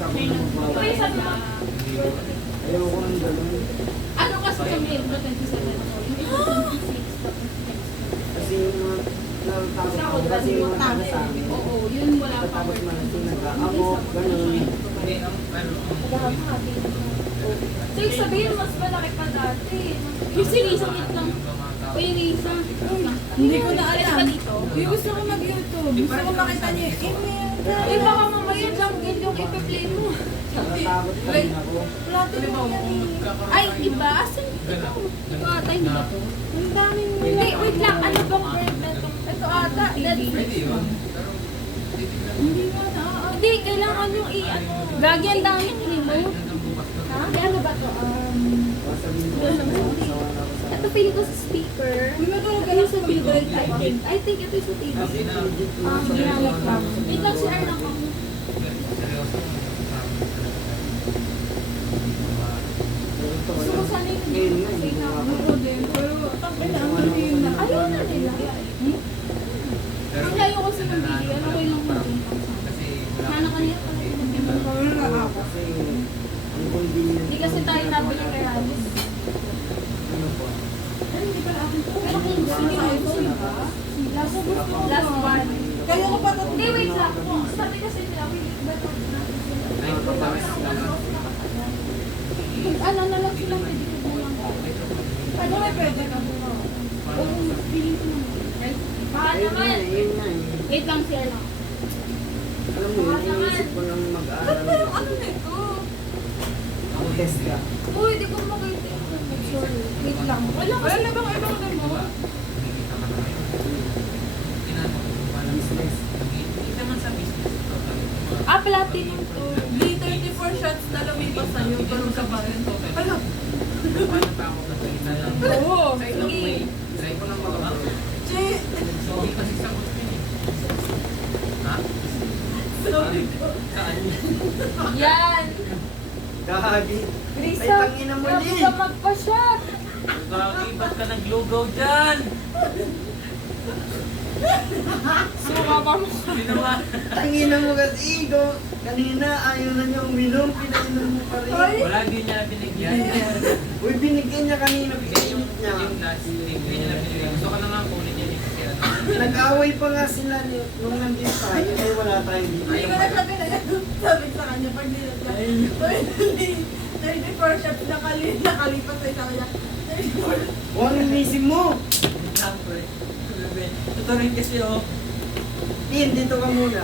ako ng mga Kaya sabi mo, ayoko ng gano'n. ano kasi kami, 27 ako. Yung iba 26, tapos next. Kasi yung mga natatakot Kasi ako. ako, Kasi yung mga taga sa amin. Oo, yun wala pa Tapos work. malasing ako, gano'n. So, yung sabihin, mas malaki pa dati. Yung si Risa, wait lang. Uy, Risa. Hindi ko na Pwede alam. ba dito? Uy, gusto ko mag-YouTube. Gusto ko makita niyo yung email. Uy, baka mamaya jungle yung ipa-play mo. Natatakot pa rin ako. Plato mo yan eh. Ay, iba? Asan ito? Ito ata, hindi ba to? Ang daming mo. Hindi, wait lang. Ano bang verb na ito? Ito ata, dead verb. Hindi nga na. Hindi, kailangan yung i-ano. Gagi, ang daming remote. Ha? Ano ba to? Sasabihin ko sa sawa na ako sa... Ito feeling ko sa speaker. Uy, matulog ka lang sa video. I think ito yung sa TV. Kasi legit ko sa Ginamit lang. Wait lang, share lang ako. Gusto ko sana yung Ngayon nga, kasi hindi na ko ako. Ako din. Pero tapos na ang review na. Ayaw na nila. Ang layo kasi ng video. Ano ko yung mag-jump sana kanina pa na pinag-jump. Kasi ang convenient. Hindi kasi tayo nabili kay Alice. Ano po? Pero kung gusto niyo ito, diba? Last one. Kaya ko pa ito. Hindi, wait lang. Sabi kasi nila, wait, ba ito natin sila? Ano na lang sila, pwede ko na lang. Ano may pwede ka? Oo, feeling ko naman. Baka Ayun nga naman. eh, yun nga eh. Wait lang siya lang. Alam mo yun, iniisip ko lang mag-aaral. Ba't parang ano nito? Ako test ka. Uy, di ko makita yung picture. Wait lang. Wala Wala kasi. na bang ibang mo? Business. Ah, platinum to. Di 34 shots na lumipas sa'yo. Ganun ka pa rin. Ano? Oo. Sige. Try ko lang mag-aaral. Che! Sorry ko. Yan. Gagi. Grisa, Ay, tangina mo grabe din. ka magpa-shot. Gagi, ba't ka nag-lugaw dyan? Suka pa mo. Ginawa. Tangina mo kasi, go. Kanina, ayaw na niya uminom, pinainom mo pa rin. Ay! Wala, di niya na binigyan. Uy, binigyan niya kanina, pinainom niya. Yung last thing, di niya na binigyan. Gusto ka na nga kunin niya kasi ano. Nag-away pa nga sila nung nandito tayo, eh wala tayong dito. Hindi ko na sabi na yan. Sabi sa kanya pag nilagyan. Uy, hindi. 34 shots nakalipas sa isa kanya. 34. Huwag inisim mo! Siyempre. Ito rin kasi oh. Tin, dito ka muna.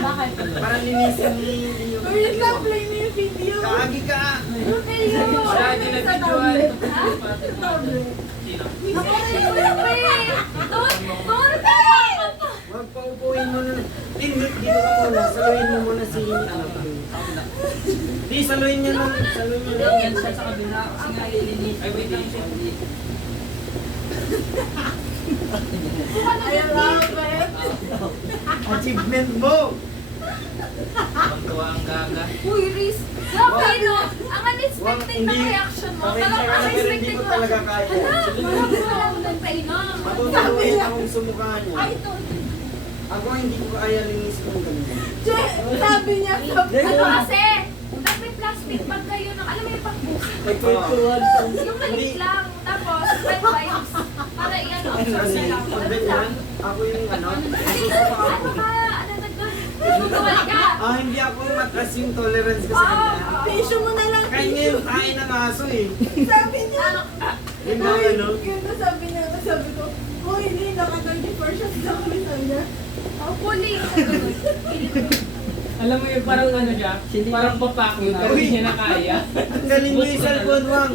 Bakit? Para linisin ni Leo. Uy, wait lang, play na yung video. Kaagi ka! Okay, yun. Wala, di Sa nag-videoan. tablet. Tablet. Sino? Ako na yung pre. Huwag pa upuin mo na. Tin, dito ka muna. Saluhin mo muna si Di, saluhin niya lang. Saluhin niya lang. Yan siya sa kabila. Kasi nga ilinis. Ay, wait lang siya. I love it. Achievement mo! Ang tuwa ang gaga. Uy, Riz. Grabe, no? Ang unexpected na Hindi. reaction mo. Pasensya ka na, pero hindi ko talaga kaya. Wala mo nang painom. Matutuloy akong sumukha niya. Ay, ito. Ako hindi ko kaya linisin ng ganyan. Che, sabi niya, sabi Ano kasi? Dapat plastic pag kayo ng, alam mo yung pag-boost. Yung maliit lang. Tapos, wet wipes. Para i-ano, absorb na lang. Pag Ano ganyan, lang? ako yung ano, Ano nasusuka ako. ka? Ano nagkawal ka? Hindi ako mataas yung tolerance ko sa kanya. tissue mo na lang. Kaya ngayon, kain ng aso eh. Sabi niya. Yung mga ano. Ganda sabi niya, sabi ko, uy, hindi, naka-34 shots na kami sa niya. Oh, puli. Alam mo yung parang ano siya? Parang papakyo na. Hindi niya na kaya. Ang galing mo yung cellphone, Wang.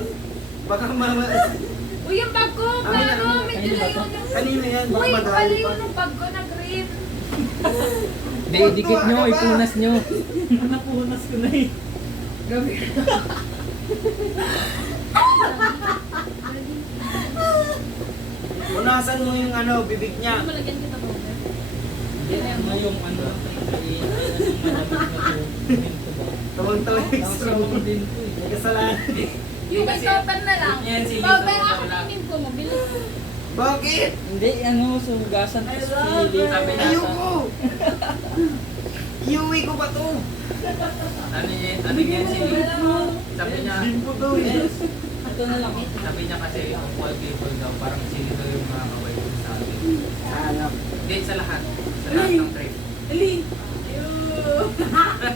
Baka mama... Uy, yung bag ko, pero medyo layo yung... Kanina yan, baka Uy, madali palayo pa. ng bag ko na green. Hindi, dikit nyo, ipunas nyo. Napunas ko na eh. Grabe. Punasan mo yung ano, bibig niya. Malagyan kita po. Yung ano, Tawag-tawag extra mo. din po eh. May kasalanan. Yung may total na lang. Yan, sige, Babay so, ako wala. ng ko mo. Bilis. Bakit? Hindi, ano, sugasan I tapos love pili. it. Sabi Ayoko! Iuwi ko ba to? Ano yan si sabi niya, Limpo daw eh. Ito na lang. sabi niya kasi yung wallpaper daw, parang sino daw yung mga kabay sa atin. Hanap. Hindi, sa lahat ng trip. Ali! Ayun!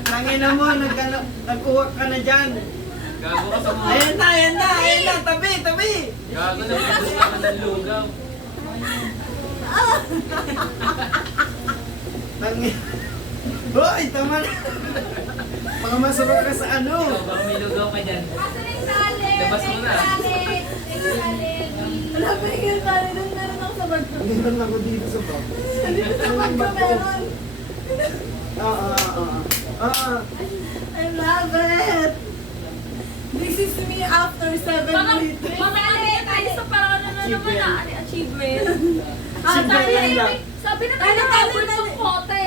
Tangina mo, nagkuha ka na dyan. Gago ka sa mga... Ayan na, tabi. Gago na gusto ka ng lugaw. Tangina. Hoy, tama na. Mga masarap ka sa ano. Ikaw bang may lugaw ka dyan? Asa na yung salad? Labas mo na. Alam mo yung tali doon meron ako sa bag ko. Meron ako dito sa bag. Dito sa bag ko meron. I love it! This is me after 7 Parang, weeks. parang ano yan tayo sa parang ano na naman na, achievement. Sabi na tayo cover ng kote.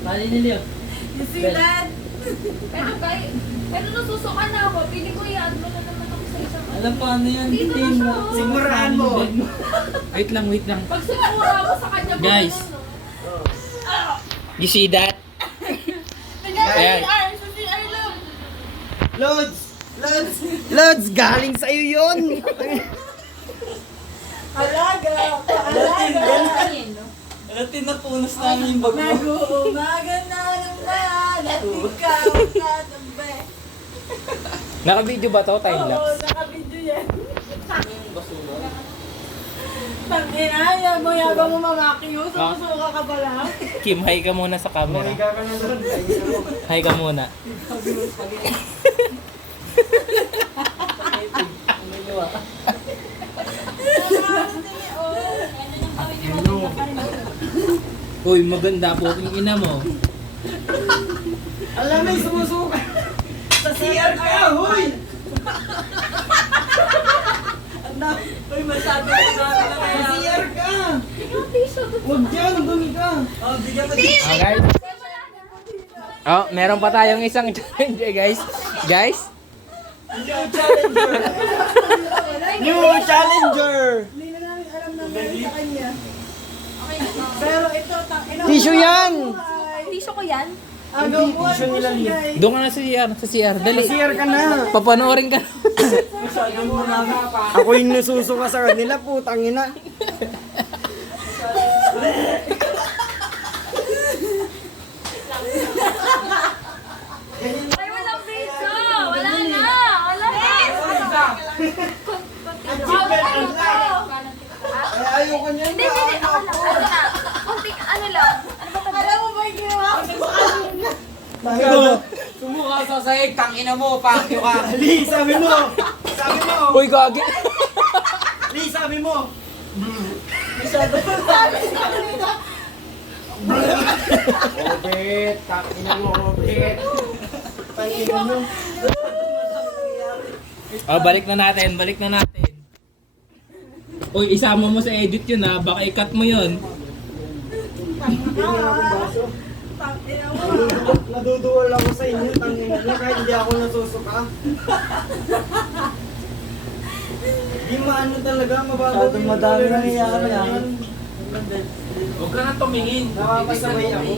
Tali ni Leo. You see that? Pero nasusuka na ako, pili ko yan, mo na naman ako sa isang Alam pa ano yan? Dito na siya. Siguraan mo. Wait lang. Pag sumura ako sa kanya, Guys. ganun, no? You see that? Ayan. Lods, galing sa'yo yun. Alaga! Ano tinapunas namin yung bag mo? Nag-uumaga na naman at ikaw tatabi. Naka-video ba to? Oo, naka-video yan. Tangina, yabang mo mamakyo. Sumusuka ka pala. Kim, hi ka muna sa camera. Mahiga ka na doon. Hi ka muna. Uy, maganda po yung ina mo. Alam mo, sumusuka. Sa CR ka, huy! Uy, masabi ko na Sa CR ka! Yung tissue doon. Huwag dyan, dumi ka. Guys. Oh, meron pa tayong isang challenge guys. Guys. New challenger! Hindi na namin alam na meron sa kanya. Pero ito, Tissue yan! Tissue ko yan? Agaw Hindi, mo, tissue nila push, niya. guys. Doon ka na sa CR. Sa CR. Dali. Sa CR ka na. Papanoorin ka. Ako yung nasusuka sa kanila, putang ina. Ay, walang video! Wala na! Wala na! Ay, ayoko niya. Hindi, ako lang. Ano na? Kunting, ano lang. Ano ba ito? Alam mo ba yung ginawa ko sa kanina? Sumuka sa sahig. Tangina mo. Pakyo ka. Lee, sabi mo. Sabi mo. Uy, gagi. Lee, sabi mo. Sabi sa kanina. Obet, takina mo, Obet. Tangina mo. Oh, balik na natin. Uy, isama mo sa edit yun ha. Baka i-cut mo yun. Tangina mo. Naduduwal ako sa inyo, tangina nyo, kahit hindi ako nasusuka. Di maano talaga, mababaw yung madami tolerance nangyayari, sa ah. ganyan. Huwag ka na tumingin. Nakakasabay ako.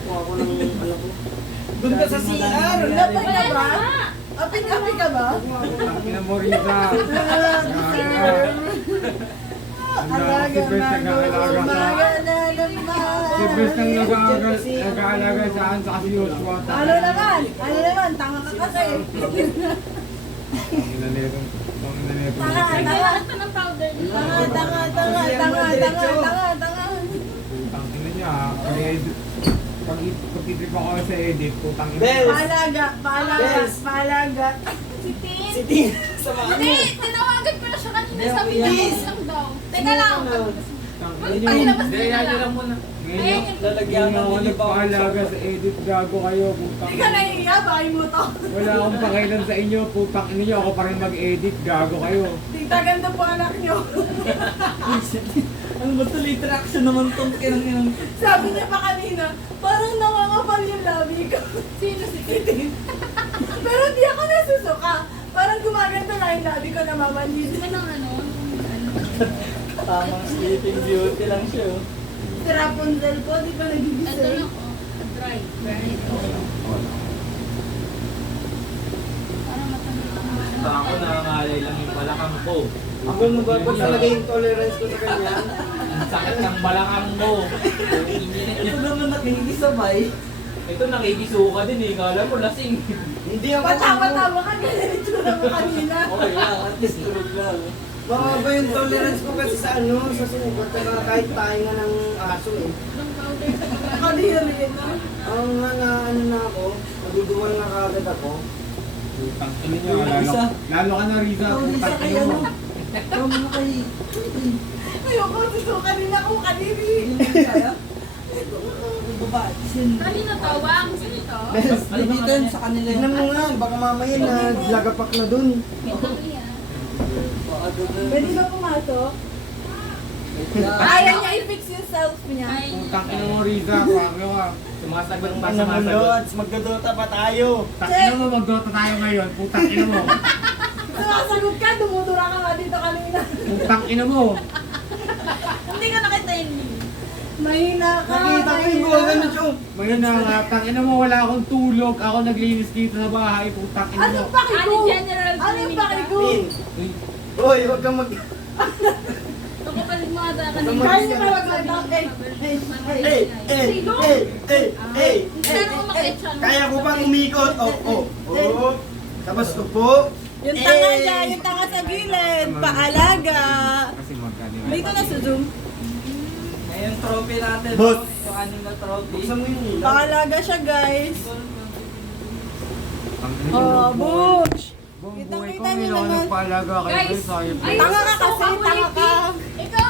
Kuha ko ng ano ko. Doon ka sa CR! Napay Wala ka ba? na! Apin-apin ka ba? Alaga mag-uumaga na naman. Si Bes nang nag-aalaga saan sa kasi Joshua. Ano naman, tanga ka kasi. Tanga. Nagkalat pa ng powder. Tanga. Tangina niya, pag-itrip ako sa edit, putang ina. Bel! Paalaga. Si Tin. Si Tina! Sa mga Hindi, tinawagan ko na siya kanina. Sabi niya, Please. lang daw. Teka lang. Tangina niyo. Pagilabas Hindi, niya na yan lang. lang muna. Ngayon, lalagyan ako nagpaalaga sa edit, gago kayo, putang Hindi ka nahihiya, bakit mo to? Wala akong pakialam sa inyo, putang ina niyo, ako pa rin mag-edit, gago kayo. Tingtagan po anak niyo. Ano ba tuloy traction naman tong kinang Sabi niya pa kanina, parang nakakapal yung labi ko. Sino si Tin? Pero di ako nasusuka. Parang gumaganto na yung labi ko na mamanhid. Di ba ng ano? Tamang sleeping beauty lang siya. Si Rapunzel ko, di ba Ito nagigising? lang, oh. Dry. Right. balakang ko. Ako magbabago talaga yung tolerance ko sa kanya. Ang sakit ng balakang mo. Ito naman nakikisabay. Ito nakikisuka din eh. Kala mo lasing. Hindi ako Patawa-tawa ka, ganyan yung tsura mo kanina. Okay lang, at least tulog lang. Mababa yung tolerance ko kasi sa sa sugat, kahit tayo nga ng aso eh. Nakadiri na. Ang nga na na ako, naduduwal na kagad ako. Putang ina nyo, lalo ka na Riza, putang ina mo. Ayoko, susukan nila ako kadiri. Kanina to, Wang? Sino to? Bibitan sa kanila. Tignan mo nga, baka mamaya na lagapak na dun. Ano yan? Pwede ba pumasok? Kaya niya i-fix yung self niya. Ay, Putang ina mo Riza, pangyo ka. Sumasagot pa Ano mo, sumasagot. Lods? Magdodota pa tayo. Putang ina mo, magdota tayo ngayon. Putang ina mo. Sumasagot ka, dumudura ka nga dito kanina. Putang ina mo. hindi ko nakita yun. Mahina ka. Nakita ko yung buwan na siya. Ngayon na nga, tang ina mo, wala akong tulog. Ako naglinis dito sa bahay. Putang ina mo. Anong paki ko? Ano general Anong paki ko? Pin. Hoy, huwag kang mag... Ito ko paligmada ka Ano Kaya niyo ba wag mag Pero umakit siya. Kaya ko bang umikot? Tapos ko po. Yung tanga niya, yung tanga sa gilid, paalaga. Kasi magkano. Dito na sa Zoom. Yung trophy natin, Boss. yung anim na trophy. Buksan mo yung ilaw. Paalaga siya, guys. Ang ina Oh, mo. Butch. Buong Kitang buhay ko kita niyo ngayon naman. nagpaalaga kayo. Guys, Sayang. ay, Tanga ka kasi, tanga ka. Ikaw